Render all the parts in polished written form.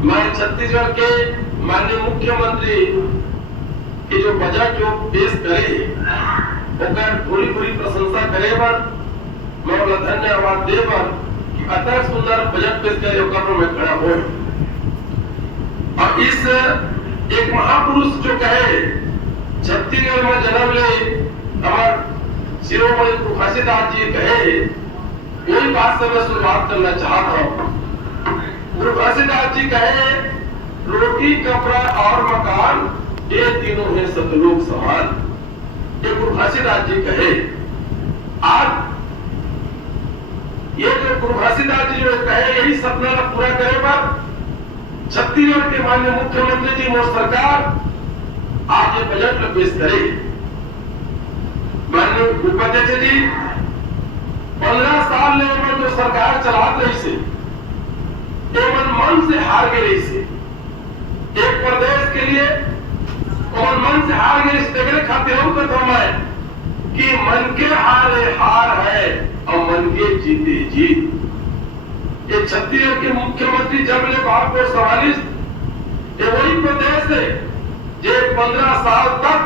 मैं छत्तीसगढ़ के माननीय मुख्यमंत्री के जो बजट जो पेश करे ओकर पूरी पूरी प्रशंसा करे बर मैं बोला धन्यवाद दे बर कि अतः सुंदर बजट पेश करे ओकर पर मैं खड़ा हो। और इस एक महापुरुष जो कहे छत्तीसगढ़ में जन्म ले हमार शिरोमणि गुरु घासीदास जी कहे वही बात से मैं शुरुआत करना चाहता हूँ। गुरु घासीदास जी कहे रोटी कपड़ा और मकान ये तीनों है सतलोक समान। ये गुरु घासीदास जी कहे। आज ये जो गुरु घासीदास जी जो कहे यही सपना पूरा करे पर छत्तीसगढ़ के माननीय मुख्यमंत्री जी मोदी सरकार आज ये बजट पेश करे। माननीय उपाध्यक्ष जी 15 साल ले जो सरकार चलात रही से एवं मन से हार गई से एक प्रदेश के लिए और मन से हार गए इस देखने खातिर हम कहता मैं कि मन के हारे हार है और मन के जीते जीत। ये छत्तीसगढ़ के मुख्यमंत्री जब ले बाप को 44 ये वही प्रदेश है जो 15 साल तक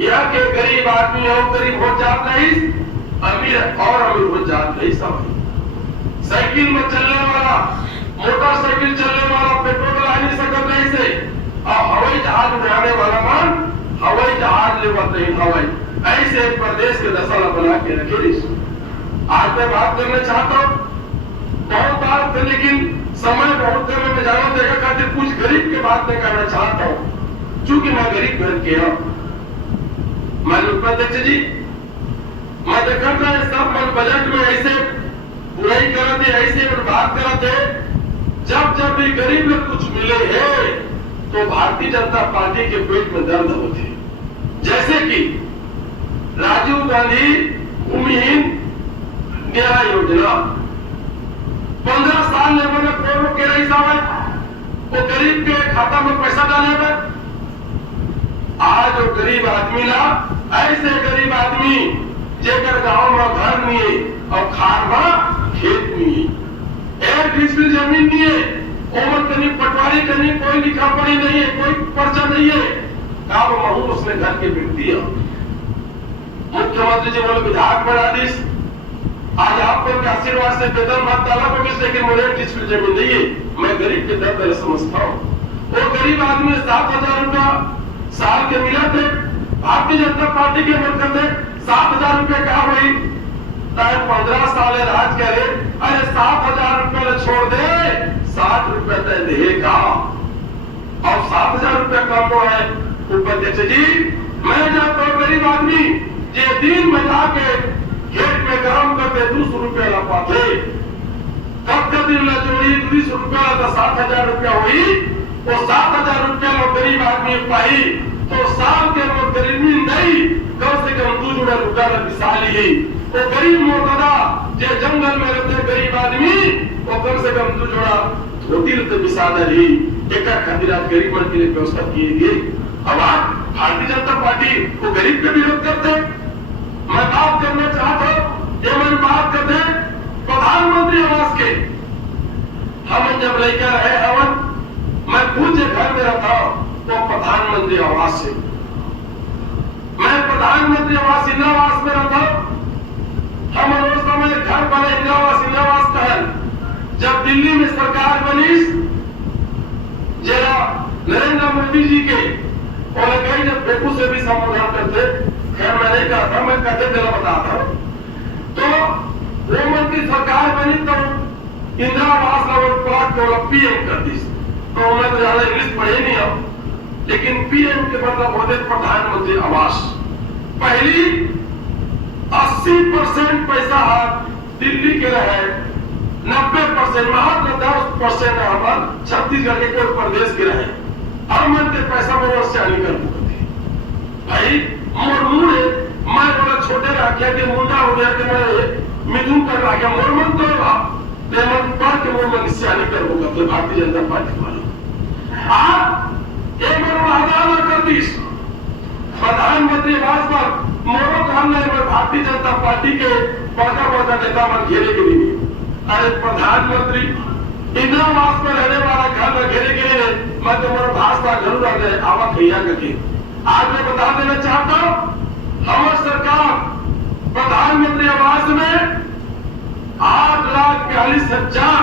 यहाँ के गरीब आदमी और गरीब हो जात नहीं अमीर और अमीर हो जात नहीं। सब साइकिल में चलने वाला मोटरसाइकिल चलने वाला पेट्रोल ला नहीं सकत नहीं से और हवाई जहाज उड़ाने वाला मान हवाई जहाज ले नहीं हवाई ऐसे प्रदेश के दशा बना के रखे। आज मैं बात करना चाहता हूँ बहुत बात है लेकिन समय बहुत करने में जाना देखा खातिर कुछ गरीब की बात नहीं करना चाहता हूँ चूंकि मैं गरीब घर के हूँ। माननीय उपाध्यक्ष जी मैं देखा था सब मन बजट में ऐसे बुराई करते ऐसे बात करते जब जब भी गरीब लोग कुछ मिले है तो भारतीय जनता पार्टी के पेट में दर्द होते जैसे कि राजीव गांधी भूमिहीन न्याय योजना 15 साल ले मैंने कोरोना के रही साहब वो गरीब के खाता में पैसा डाले में आज वो गरीब आदमी ला ऐसे गरीब आदमी जेकर गांव में घर नहीं है और खार में खेत नहीं है 1 डिसमिल जमीन नहीं है उम्र कहीं पटवारी कहीं कोई लिखा पढ़ी नहीं है कोई पर्चा नहीं है का वो महू उसने घर के व्यक्ति है। मुख्यमंत्री जी बोले विधायक बना दिस आज आपको आशीर्वाद से वेतन मत डाला लेकिन मुझे 1 डिसमिल जमीन नहीं है मैं गरीब के दर्द समझता हूँ। वो गरीब आदमी 7,000 रुपया साल के मिला थे भारतीय जनता पार्टी के मन करते 7,000 रुपया क्या हुई 15 साल राज करे अरे 7,000 रुपया छोड़ दे 60 रुपया तय देगा और 7,000 रुपया कम है। उपाध्यक्ष जी मैं जब तो गरीब आदमी जे दिन में जाके खेत में काम करते 200 रुपया ला पाते कब का दिन ला जोड़ी 200 रुपया तो 7,000 रुपया हुई वो 7,000 रुपया लो गरीब आदमी पाई तो साल के वो गरीबी नहीं कम से कम 2 जुड़ा रुपया मिसाल ही वो गरीब मोहतदा जो जंगल में रहते गरीब आदमी वो कम से कम 2 जोड़ा धोती रहते मिसाल ही एक खातिर आज गरीब मन के लिए व्यवस्था की गई। अब आप भारतीय जनता पार्टी को गरीब के विरोध करते मैं बात करना चाहता हूँ ये मन बात करते प्रधानमंत्री आवास के हम जब लेकर रहे हवन मैं खुद घर में रहता हूँ तो प्रधानमंत्री आवास से मैं प्रधानमंत्री आवास इंदिरा आवास में रहता हूँ। हम उस समय घर बने इंदिरा आवास कहल जब दिल्ली में सरकार बनी जरा नरेंद्र मोदी जी के और कई जब बेकू से भी समाधान करते खैर मैंने कहा था मैं कहते दिला बताता हूँ तो वो मंत्री सरकार बनी तो इंदिरा आवास प्लॉट डेवलप पीएम कर दी तो मैं तो ज्यादा इंग्लिश पढ़े नहीं अब लेकिन पीएम के मतलब होते प्रधानमंत्री आवास पहली 80% पैसा दिल्ली के रहे 90% मात्र 10% हमारे छत्तीसगढ़ के कोई प्रदेश के रहे और मन के पैसा वो से निकल भाई मोर मुंह मैं बोला छोटे रखिया के मुंडा हो गया कि मैं मिथुन कर रहा मोर मन तो मन पर के मोर मन से निकल होगा तो भारतीय जनता पार्टी वाले आप एक बार वादा कर दी प्रधानमंत्री आवास पर मोरो काम नहीं भारतीय जनता पार्टी के बड़ा नेता मन घेरे के लिए अरे प्रधानमंत्री इंदिरा आवास में रहने वाला घर में घेरे के मैं तुम्हारा भाषा जरूर आ गए आवा भैया करके आज मैं बता देना चाहता हूं हमारी सरकार प्रधानमंत्री आवास में 8,42,000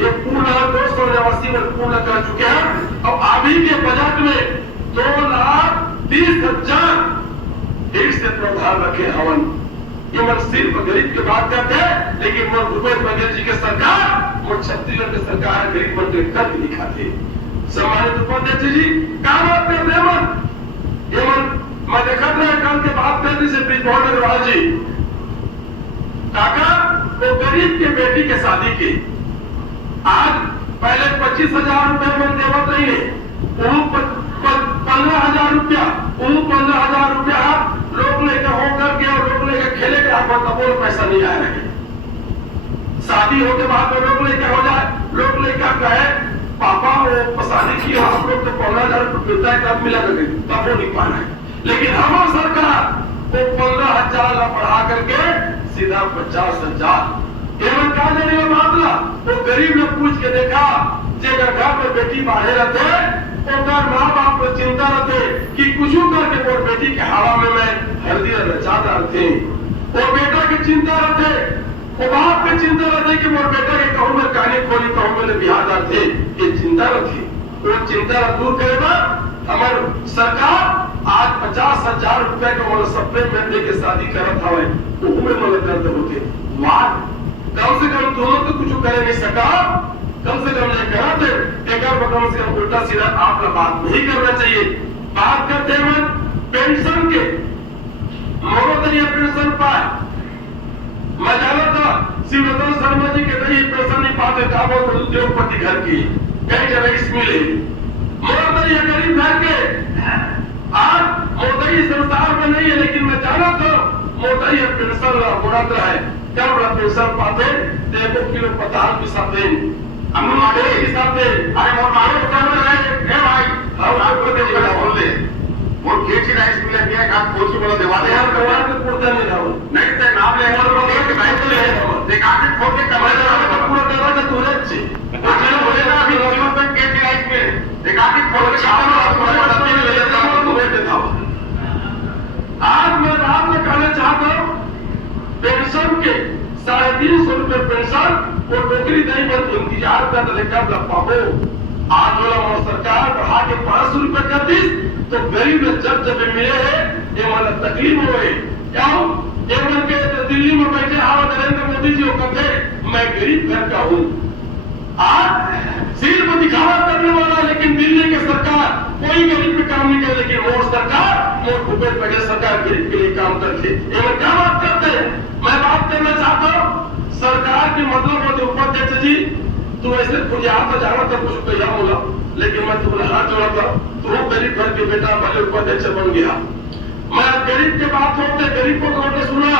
ये पूर्ण 289 में पूर्ण कर चुके हैं और अभी के बजट में 2,30,000 फिर से प्रधान रखे हवन। ये मन सिर्फ गरीब की बात करते हैं लेकिन मन भूपेश बघेल जी की सरकार और छत्तीसगढ़ की सरकार गरीब मन के करके दिखाते। सम्मानित उपाध्यक्ष जी क्या बात करते हैं मन ये मन मैं देखा था कल के बात करते से ब्रिजभवन अग्रवाल जी काका वो गरीब के बेटी के शादी की आज पहले 25,000 रुपए में देवत नहीं है 15,000 रुपया 15,000 रुपया लोग लेकर होकर के और लोग लेकर खेले के आप बोल पैसा नहीं आया रहे शादी होने बाद में लोग लेकर हो जाए लोग लेकर कहे पापा वो शादी की आप लोग तो 15,000 रुपये मिलता है तब मिला करके तब वो नहीं पाना है लेकिन हमारी सरकार वो 15,000 बढ़ा करके सीधा 50,000 केवल क्या देने का मामला वो गरीब ने पूछ के देखा जेकर घर में बेटी बाढ़े रहते तो माँ बाप को चिंता रहते कि कुछ करके वो बेटी के हवा में मैं हल्दी रचाता रहते वो बेटा की चिंता रहते वो बाप की चिंता रहते कि वो बेटा के कहूँ में कहानी खोली कहूँ में बिहार रहते ये चिंता रहती वो चिंता दूर करेगा हमारी सरकार आज 50,000 रुपए का मतलब सप्लीमेंट्री की शादी करत हवे उसमें मतलब करते होते वाह कम से कम दोनों तो कुछ कर नहीं सका कम से कम ये करा थे एक कम से कम उल्टा सीधा आप लोग बात नहीं करना चाहिए बात करते हैं पेंशन के मोरोदरिया पेंशन पाए मैं जाना था शिवरतन शर्मा जी के नहीं पेंशन नहीं पाते था वो उद्योगपति घर की कई जगह इस मिले मोरोदरिया गरीब घर के आज मोदई संसार में नहीं है लेकिन मैं जाना था मोदई पेंशन मुराद है क्या बड़ा पेंशन पाते देखो किलो 50 भी साथे हम मारे के साथे अरे मोर मारे सामने रहे हे भाई हम आपको दे दिया बोल दे वो केची राइस मिले दिया का कोची बोला देवा दे यार दवा के पुरता नहीं रहो नहीं ते नाम ले और बोले कि भाई तो ले देखा के खोल के कमरे में पूरा देवा का तुरंत से वो चलो बोले ना अभी जीवन में केची राइस में देखा के खोल के सामने आपको बताते ले लेता हूं तो भेज देता हूं आज मैं बात में कहना चाहता हूं पेंशन के 350 रुपए पेंशन और नौकरी नहीं बन इंतजार कर रहे कब लग पाओ आज वाला सरकार बढ़ा के 500 रुपए कर दी तो गरीब जब मिले है ये वाला तकलीफ हो गई क्यों ये मन के दिल्ली में बैठे हावा नरेंद्र मोदी जी कहते मैं गरीब घर का हूँ आज सिर्फ दिखावा करने वाला लेकिन दिल्ली की सरकार कोई गरीब पे काम नहीं करे लेकिन मोर सरकार मोर भूपेश बघेल सरकार गरीब के लिए काम करते ये क्या बात करते हैं मैं बात करना चाहता हूँ सरकार के मतलब होते उपाध्यक्ष जी तू ऐसे यहाँ तो जाना था कुछ कहिया बोला लेकिन मैं तुम्हें हाथ जोड़ा था तू गरीब घर के बेटा भले उपाध्यक्ष बन गया मैं गरीब के बात होते गरीबों को सुना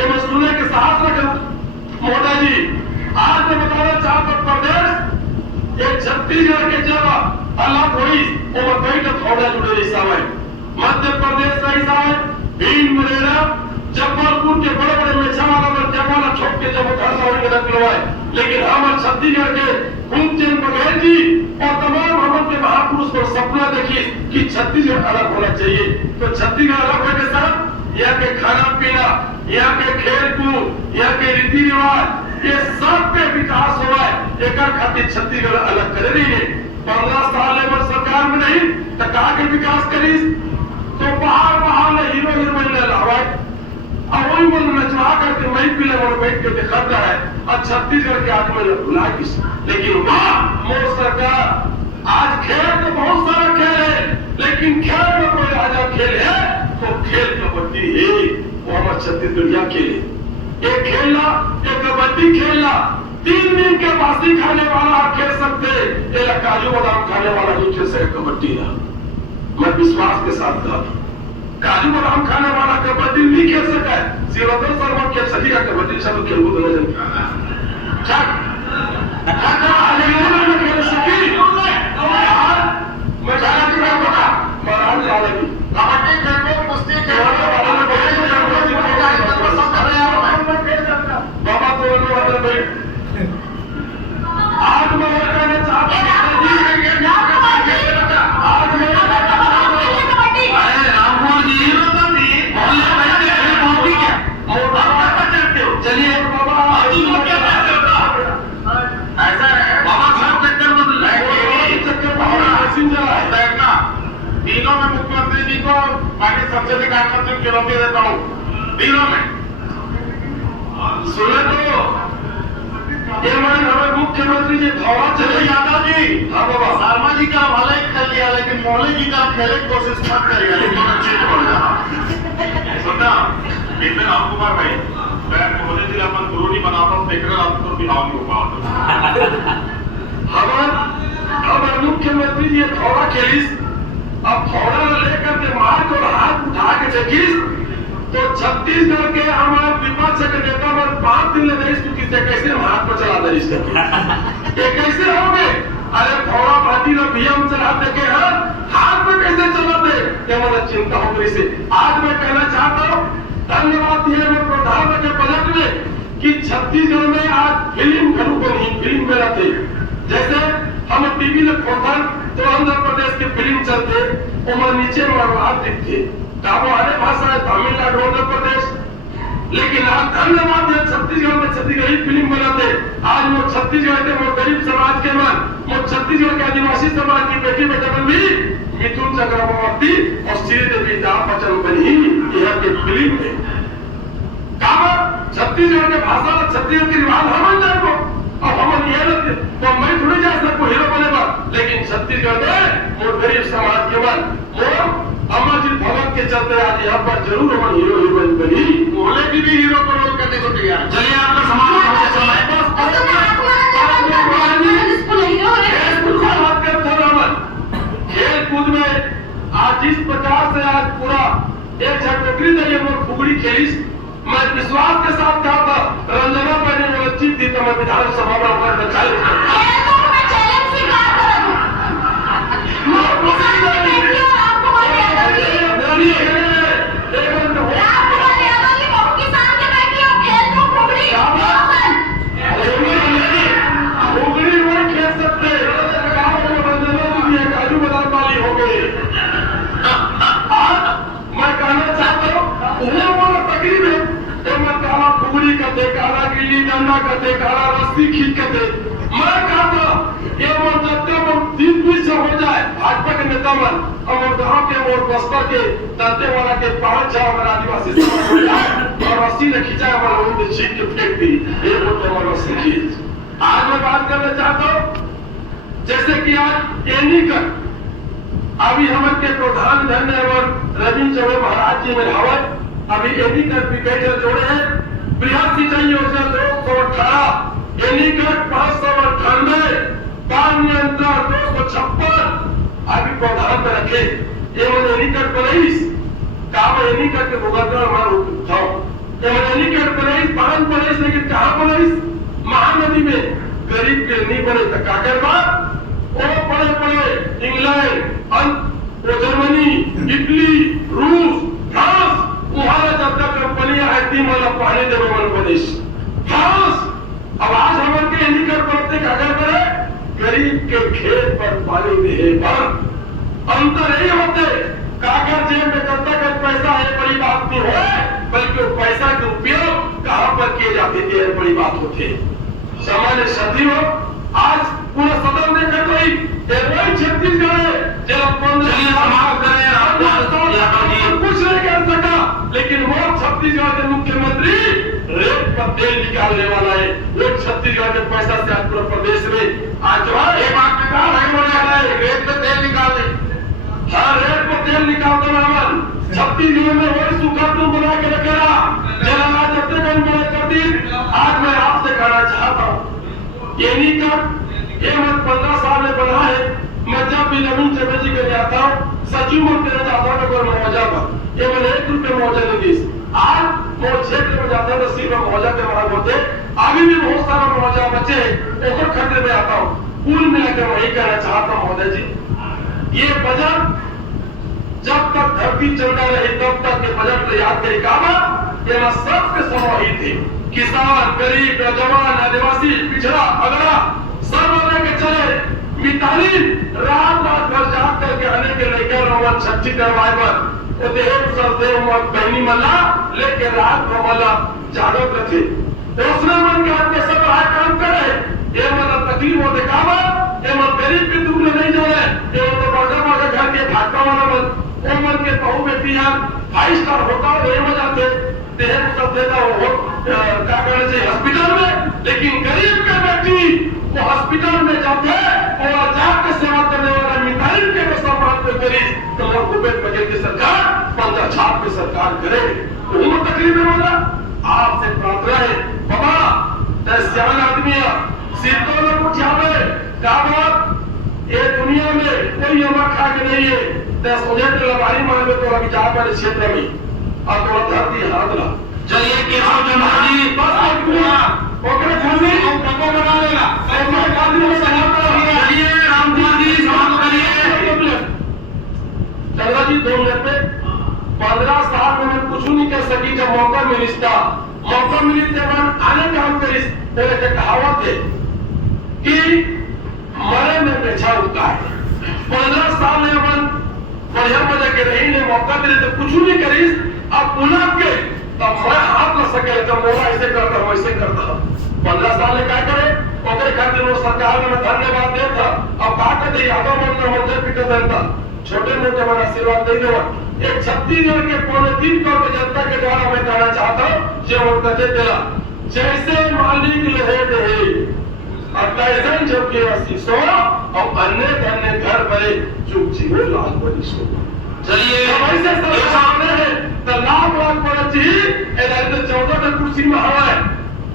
ये मैं सुनने के साहस रखा मोदी जी आज मैं बताना चाहता हूँ प्रदेश ये छत्तीसगढ़ के जगह अलग हुई वो कई तो थोड़ा जुड़े हिस्सा है मध्य प्रदेश का हिस्सा है भीम मुरैना जबलपुर के बड़े बड़े मेछावाला में जमाना छोड़ के जब घर में रखलवाए लेकिन हमारे छत्तीसगढ़ के भूपचंद बघेल जी और तमाम हमारे महापुरुष को सपना देखी कि छत्तीसगढ़ अलग होना चाहिए तो छत्तीसगढ़ अलग होने के साथ यहाँ के खाना पीना यहाँ के खेल कूद यहाँ के रीति रिवाज ये सब पे विकास हुआ है एक खातिर छत्तीसगढ़ अलग करे नहीं है 15 साल लेबर सरकार में नहीं तो कहा के विकास करी तो बाहर में हीरो हीरोइन ले लावा और वही मन नचवा करके वही पीले मन बैठ के दिखाता है और छत्तीसगढ़ के आदमी ने भुला लेकिन वहां मोदी सरकार आज खेल तो बहुत सारा खेल है लेकिन खेल में कोई राजा खेल है तो खेल कबड्डी है वो हमारे छत्तीसगढ़िया खेल ये खेलना ये कबड्डी खेलना 3 दिन के बासी खाने वाला खेल सकते ये काजू बादाम खाने वाला नहीं खेल सके कबड्डी है मैं विश्वास के साथ कहा काजू बादाम खाने वाला कबड्डी नहीं खेल सका है शिवरतन शर्मा खेल सकेगा कबड्डी सब खेल कूद नहीं खेल सकी मैं जाना बता महाराज जाएगी कबड्डी खेल कुश्ती बाबा तो आज मैं कहना चाहता हूँ केरोसिन जला है। देखना, तीनों में मुख्यमंत्री जी को माननीय संसदीय कार्य मंत्री चुनौती देता हूँ, तीनों में। सुने तो ये मान हमें मुख्यमंत्री जी भौरा चले यादव जी, हाँ बाबा शर्मा जी का भले ही खेल लिया, लेकिन मोहल्ले जी का खेलने की कोशिश मत करिए, लेकिन चीज हो जाना। सुनना, एक दिन राम कुमार भाई, मैं मोहल्ले जिला अपन गुरु नहीं बनाता, देख रहे आप तो बिहाव नहीं हो पाता। हमारे मुख्यमंत्री जी भौरा खेलिस, अब भौरा लेकर के मार को हाथ उठा के देखिस तो छत्तीसगढ़ के हमारे विपक्ष के नेता पर 5 दिन ले चुकी से कैसे हम हाथ पर चला दे ये कैसे हो गए? अरे भौरा भाटी ने बीएम चलाते के हाथ में कैसे चलाते ये मुझे चिंता हो गई से। आज मैं कहना चाहता हूँ, धन्यवाद दिए मैं प्रधानमंत्री के बजट में कि छत्तीसगढ़ में आज फिल्म घरों को नहीं फिल्म में रहते, जैसे हम टीवी में खोता तो आंध्र प्रदेश की फिल्म चलते उमर नीचे मरवाद दिखते, काबो हरे भाषा है तमिलनाडु आंध्र प्रदेश, लेकिन आज धन्यवाद है छत्तीसगढ़ में छत्तीसगढ़ी फिल्म बनाते। आज वो छत्तीसगढ़ के वो गरीब समाज के मन, वो छत्तीसगढ़ के आदिवासी समाज की बेटी बेटा भी मिथुन चक्रवर्ती और श्रीदेवी बच्चन बनी यह के फिल्म में काबो छत्तीसगढ़ के भाषा छत्तीसगढ़ के रिवाज हम जाए को अब हम ये तो मैं थोड़ी जा सकूं हीरो बनेगा, लेकिन छत्तीसगढ़ में वो गरीब समाज के मन वो अमरजीत भगत के चलते आज यहाँ पर जरूर हम हीरो हीरोइन बनी, मोहल्ले की भी हीरो को रोल करने को तैयार। चलिए आपका समाज खेल कूद में आज जिस प्रकार से आज पूरा एक झटोकरी दे फुगड़ी खेली, मैं विश्वास के साथ कहा था रंजना पहले वो जीत थी तो मैं विधानसभा में होकर करते काला रस्सी खींच करते मैं कहा था ये मन जब तक दिन भी से हो जाए भाजपा के नेता मन और गांव के और बस्तर के दंतेवाड़ा के 5-6 हमारे आदिवासी समाज हो जाए और रस्सी ने खींचा हमारा उन्हें छीन के फेंक दी ये वोट हमारा रस्सी खींच। आज मैं बात करना चाहता हूँ जैसे कि आज एनीकर अभी हमारे के प्रधान धन्य और रविंद्र चौबे महाराज जी में हवा अभी एनीकर विकेटर जोड़े हैं, बृहद सिंचाई योजना 218 एनीकट 598 पानी नियंत्रण 256 अभी प्रधान में रखे ये मन एनीकट बनाइस काम एनीकट के मुकदमा हमारा उठाओ ये मन एनीकट बनाइस पान बनाइस, लेकिन कहाँ बनाइस महानदी में गरीब के नहीं बने तो क्या करवा वो बड़े बड़े इंग्लैंड वो जर्मनी इटली रूस फ्रांस वहां जब तक कंपनियां है तीन वाला पानी देवे मन प्रदेश फ्रांस अब आज हमारे के एनीकट बनते कागज पर गरीब के खेत पर पानी दे पर अंतर नहीं होते कागज जेब में जब तक पैसा है बड़ी बात नहीं हो, बल्कि वो पैसा के उपयोग कहां पर किए जाते थे बड़ी बात होती सामान्य सदी हो। आज पूरा सदन ने कर रही वही छत्तीसगढ़ है जब कुछ नहीं कर सका, लेकिन वो छत्तीसगढ़ के मुख्यमंत्री रेत का तेल निकालने वाला है, वो छत्तीसगढ़ के पैसा से आज पूरे प्रदेश में आज जो है रेत में तेल निकाल दे, हाँ रेत में तेल निकाल दो रामन छत्तीसगढ़ में वही सूखा तुम बना के रखेगा जला जब बना कर दी। आज मैं आपसे कहना चाहता हूँ ये मत 15 साल में बना है, मैं जब भी नवीन चौबे जी के जाता हूँ सचिव मंत्री जाता हूँ तो मुआवजा पर ये मैंने 1 रुपये मुआवजा नहीं दी। आज वो क्षेत्र में जाता है तो सिर्फ मुआवजा के मांग होते, अभी भी बहुत सारा मुआवजा बचे है खतरे में आता हूँ। कुल मिलाकर वही कहना चाहता हूँ महोदय जी, ये बजट जब तक धरती चलता रही तब तक ये बजट तैयार करे काबा ये ना सबके समाहित थे, किसान गरीब जवान आदिवासी पिछड़ा अगला सब लेके चले मिताली रात भर जाग करके आने के लेकर रोमन छठी करवाए पर देव सरदेव बहनी मल्ला लेके रात को मल्ला जागत रखे दूसरे मन के हाथ में सब काम करे ये मतलब तकलीफ हो दिखावा ये मतलब गरीब के दुख में नहीं जाए ये मतलब घाटा वाला वो मन के कहू बेटी यार 5 स्टार होटल ये मजा थे देह सब देता हो क्या कहना चाहिए हॉस्पिटल में, लेकिन गरीब के बेटी वो हॉस्पिटल में जाते और जाके सेवा करने वाला मिताइन के सम्मान पे करी तो भूपेश बघेल की सरकार पंजा छाप की सरकार करे तो वो तकलीफ में वाला आपसे प्रार्थना है बाबा सियान आदमी है सीटों में उठावे क्या बात ये दुनिया में कोई अमर खा के नहीं है 10 लबारी मांगे तो अभी जा पाए क्षेत्र में अब तो धरती हाथ ला चलिए केशव जमाल जी बस ओकरे खाली हम टको बना लेगा और आदमी में सहायता चलिए रामकुमार जी समाप्त करिए। चंद्रा जी 2 मिनट में 15 साल में मैं कुछ नहीं कर सकी जब मौका मिली था मौका मिली तब आने काम करी मेरे के कहावत है कि मरे में बेचा होता है 15 साल में अपन बढ़िया मजा के रही ने मौका मिले तो कुछ नहीं करी अब पुनः के तब मैं हाथ न सके जब मोला ऐसे करता वैसे करता 15 साल में क्या करे ओकरे खातिर वो सरकार में धन्यवाद दे था अब का कहते यादव मंदिर मंदिर पिट देता छोटे मोटे मन आशीर्वाद दे देवा एक छत्तीसगढ़ के 3.25 करोड़ जनता के द्वारा मैं कहना चाहता हूँ जो वो कहते दिला जैसे मालिक लहे दे अट्ठाईसन जब के आशीषो और अन्य धन्य घर बने चुप जीवे लाल बनी सो चलिए ऐसे सामने है तो लाख बड़ा चीज इधर तो 14 का कुर्सी में हवा है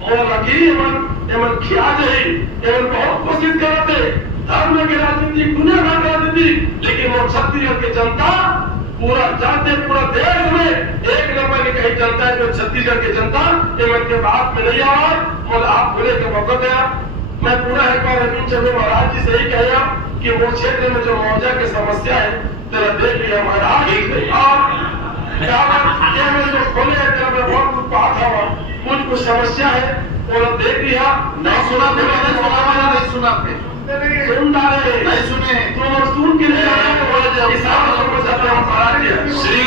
और लगी एमन खिया जाए एमन बहुत कोशिश करते धर्म की राजनीति दुनिया भर राजनीति लेकिन वो छत्तीसगढ़ की जनता पूरा जानते पूरा देश में एक नंबर की कहीं जनता है जो छत्तीसगढ़ की जनता एमन के बात में नहीं आवा और आप बोले के मौका दिया मैं पूरा एक बार रविंद्र चंद्र महाराज जी से ही कहा कि वो क्षेत्र में जो मौजा की समस्या है तेरा देख लिया महाराज और जो खोले तेरा में बहुत कुछ बात है कुछ समस्या है वो देख लिया नहीं सुना थे मैंने सुना वाला नहीं सुना थे सुन डाले नहीं सुने तो सुन के लिए महाराज श्री